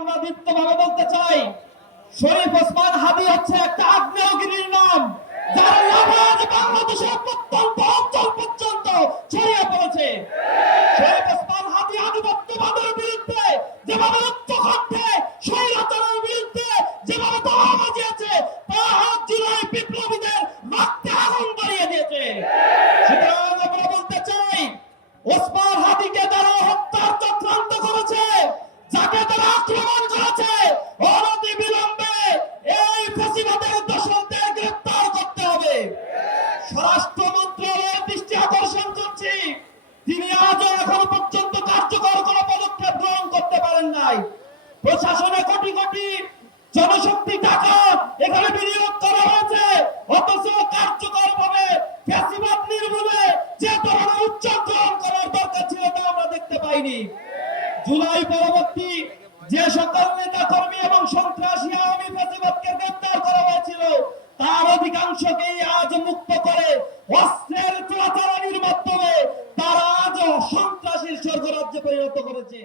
সংবাদিত্বভাবে বলতে চাই, শরীফ ওসমান হাদী হচ্ছে একটা আগ্নেয়গিরির নাম, যার লাভাজ বাংলাদেশের প্রত্যন্ত অঞ্চল পর্যন্ত ছড়িয়ে পড়েছে। শরীফ ওসমান হাদী আধিপত্যবাদের বিরুদ্ধে যেভাবে উচ্চকণ্ঠে স্বৈরাচারের বিরুদ্ধে যেভাবে তারা বাজিয়েছে, তা জুলাই বিপ্লবীদের রক্তে আগুন ধরিয়ে দিয়েছে। সুতরাং আমরা বলতে চাই, ওসমান হাদীকে তারা হত্যার চক্রান্ত করেছে, যাকে তারা আক্রমণ করেছে, অনতি বিলম্বে এই ফ্যাসিবাদের দোষরদের গ্রেফতার করতে হবে। স্বরাষ্ট্র মন্ত্রণালয়ের দৃষ্টি আকর্ষণ করছি, তিনি আজও এখন পর্যন্ত কার্যকর কোনো পদক্ষেপ গ্রহণ করতে পারেন নাই। প্রশাসনে কোটি কোটি জনশক্তি টাকা এখানে বিনিয়োগ করা হয়েছে, অথচ কার্যকরভাবে ফ্যাসিবাদ নির্মূলে যে ধরনের উদ্যোগ গ্রহণ করার দরকার ছিল তা আমরা দেখতে পাইনি। জুলাই পরবর্তী যে সকল নেতা কর্মী এবং সন্ত্রাসী আওয়ামী ফ্যাসিবাদকে গ্রেফতার করা হয়েছিল, তার অধিকাংশকেই আজ মুক্ত করে অস্ত্রের চোরাচালানির মাধ্যমে তারা আজ সন্ত্রাসীর স্বর্গরাজ্যে পরিণত করেছে।